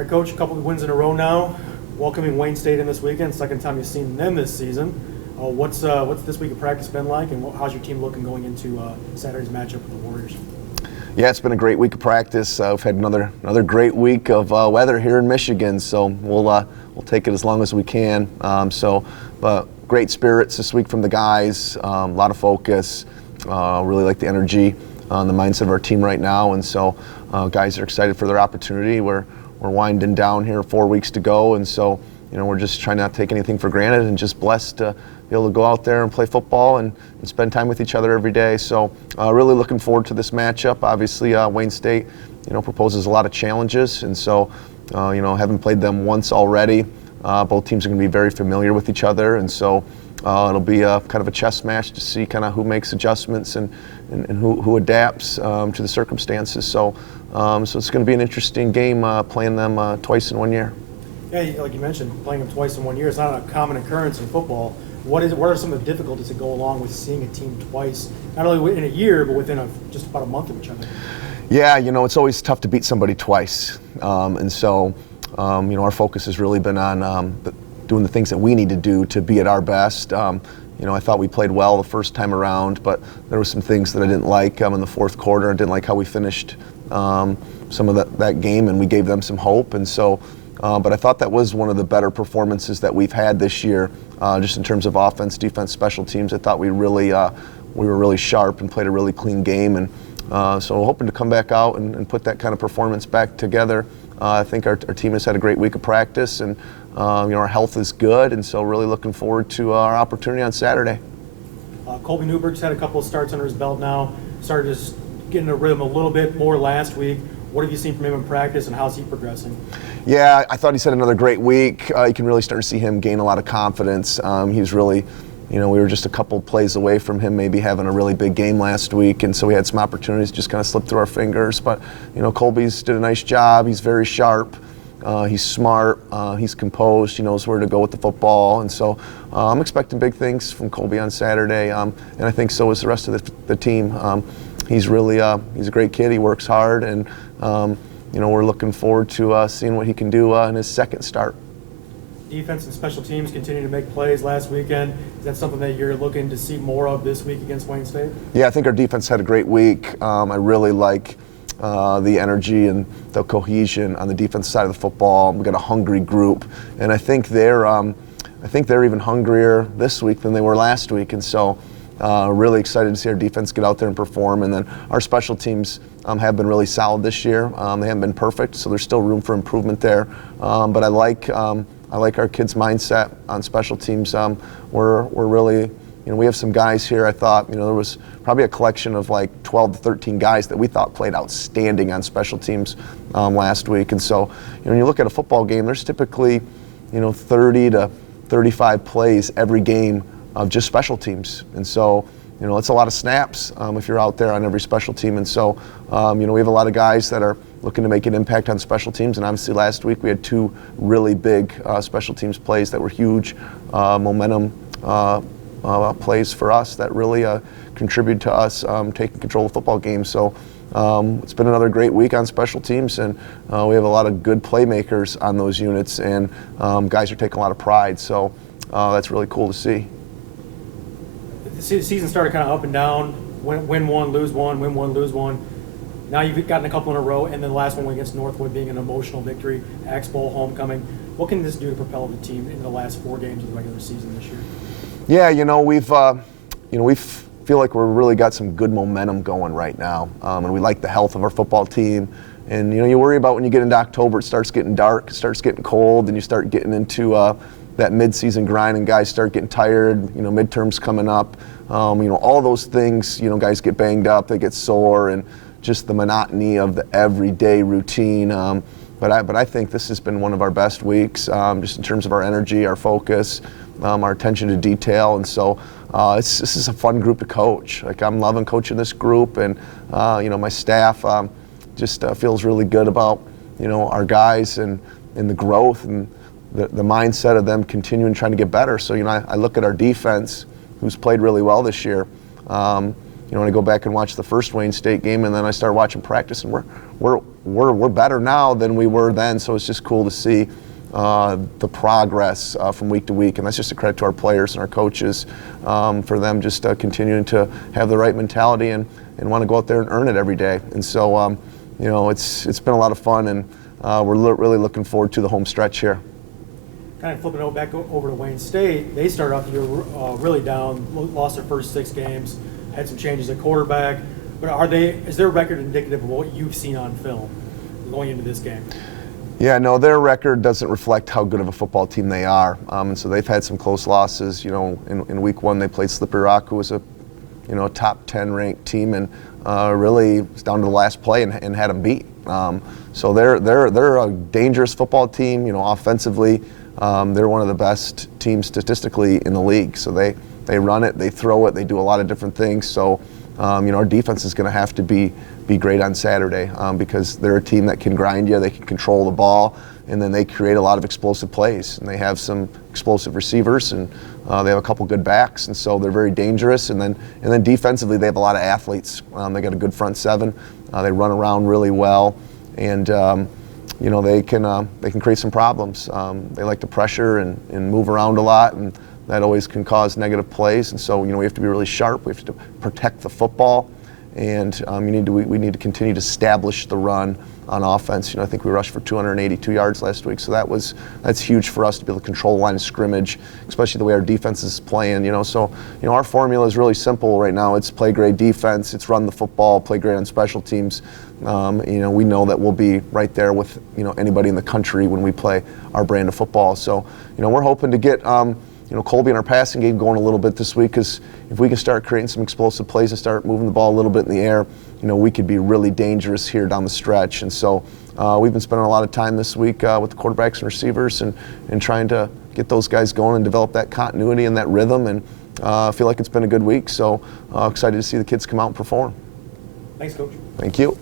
All right, Coach, a couple of wins in a row now. Welcoming Wayne State in this weekend. Second time you've seen them this season. What's this week of practice been like, and how's your team looking going into Saturday's matchup with the Warriors? Yeah, it's been a great week of practice. We've had another great week of weather here in Michigan, so we'll take it as long as we can. But great spirits this week from the guys. A lot of focus. Really like the energy on the mindset of our team right now, and so guys are excited for their opportunity. We're winding down here, 4 weeks to go, and so we're just trying not to take anything for granted and just blessed to be able to go out there and play football and spend time with each other every day. So really looking forward to this matchup. Obviously, Wayne State, proposes a lot of challenges, and so having played them once already, both teams are going to be very familiar with each other, and so it'll be kind of a chess match to see kind of who makes adjustments and who adapts to the circumstances. So it's going to be an interesting game playing them twice in 1 year. Yeah, like you mentioned, playing them twice in 1 year is not a common occurrence in football. What are some of the difficulties that go along with seeing a team twice, not only in a year, but within just about a month of each other? Yeah, it's always tough to beat somebody twice. And so, our focus has really been on doing the things that we need to do to be at our best. I thought we played well the first time around, but there were some things that I didn't like in the fourth quarter. I didn't like how we finished some of that game, and we gave them some hope. And so, but I thought that was one of the better performances that we've had this year, just in terms of offense, defense, special teams. I thought we were really sharp and played a really clean game, and so we're hoping to come back out and put that kind of performance back together. I think our team has had a great week of practice, and our health is good, and so really looking forward to our opportunity on Saturday. Colby Newberg's had a couple of starts under his belt now. Started just getting a rhythm a little bit more last week. What have you seen from him in practice, and how's he progressing? Yeah, I thought he's had another great week. You can really start to see him gain a lot of confidence. He's really, we were just a couple plays away from him maybe having a really big game last week, and so we had some opportunities just kind of slip through our fingers. But, Colby's did a nice job. He's very sharp. He's smart. He's composed. He knows where to go with the football. And so I'm expecting big things from Colby on Saturday, and I think so is the rest of the team. He's really he's a great kid. He works hard, and we're looking forward to seeing what he can do in his second start. Defense and special teams continue to make plays last weekend. Is that something that you're looking to see more of this week against Wayne State? Yeah, I think our defense had a great week. I really like the energy and the cohesion on the defense side of the football. We've got a hungry group, and I think they're even hungrier this week than they were last week, and so really excited to see our defense get out there and perform. And then our special teams have been really solid this year. They haven't been perfect, so there's still room for improvement there. But I like our kids' mindset on special teams. We're really, we have some guys here. I thought, there was probably a collection of like 12 to 13 guys that we thought played outstanding on special teams last week. And so, when you look at a football game, there's typically, 30 to 35 plays every game of just special teams. And so, it's a lot of snaps if you're out there on every special team. And so, we have a lot of guys that are looking to make an impact on special teams. And obviously last week we had two really big special teams plays that were huge momentum plays for us that really contributed to us taking control of the football game. So it's been another great week on special teams, and we have a lot of good playmakers on those units, and guys are taking a lot of pride. So that's really cool to see. The season started kind of up and down, win one, lose one, win one, lose one. Now you've gotten a couple in a row, and then the last one against Northwood being an emotional victory, Axe Bowl homecoming. What can this do to propel the team into the last 4 games of the regular season this year? Yeah, we feel like we've really got some good momentum going right now, and we like the health of our football team. And you worry about when you get into October, it starts getting dark, it starts getting cold, and you start getting into that mid-season grind, and guys start getting tired. Midterms coming up, all those things. Guys get banged up, they get sore, and just the monotony of the everyday routine. But I think this has been one of our best weeks, just in terms of our energy, our focus, our attention to detail, and so this is a fun group to coach. Like, I'm loving coaching this group, and my staff just feels really good about our guys and the growth and the mindset of them continuing trying to get better. So I look at our defense, who's played really well this year. when I go back and watch the first Wayne State game, and then I start watching practice, and we're better now than we were then. So it's just cool to see the progress from week to week, and that's just a credit to our players and our coaches for them just continuing to have the right mentality and want to go out there and earn it every day. And so it's been a lot of fun, and we're really looking forward to the home stretch here. Kind of flipping back over to Wayne State, they started off the year really down, lost their first 6 games, had some changes at quarterback. But is their record indicative of what you've seen on film going into this game? Yeah, no, their record doesn't reflect how good of a football team they are. And so they've had some close losses. In week 1 they played Slippery Rock, who was a top 10 ranked team, and really was down to the last play and had them beat. So they're a dangerous football team. Offensively, they're one of the best teams statistically in the league. So they run it, they throw it, they do a lot of different things. So our defense is going to have to be great on Saturday because they're a team that can grind you, they can control the ball, and then they create a lot of explosive plays. And they have some explosive receivers, and they have a couple good backs, and so they're very dangerous. And then defensively, they have a lot of athletes. They got a good front 7. They run around really well, and they can create some problems. They like to pressure and move around a lot, and that always can cause negative plays. And so we have to be really sharp. We have to protect the football, and we need to continue to establish the run on offense. I think we rushed for 282 yards last week, so that's huge for us to be able to control the line of scrimmage, especially the way our defense is playing. So our formula is really simple right now. It's play great defense, it's run the football, play great on special teams. We know that we'll be right there with anybody in the country when we play our brand of football. So we're hoping to get Colby and our passing game going a little bit this week, because if we can start creating some explosive plays and start moving the ball a little bit in the air, we could be really dangerous here down the stretch. And so we've been spending a lot of time this week with the quarterbacks and receivers and trying to get those guys going and develop that continuity and that rhythm, and I feel like it's been a good week. So excited to see the kids come out and perform. Thanks, Coach. Thank you.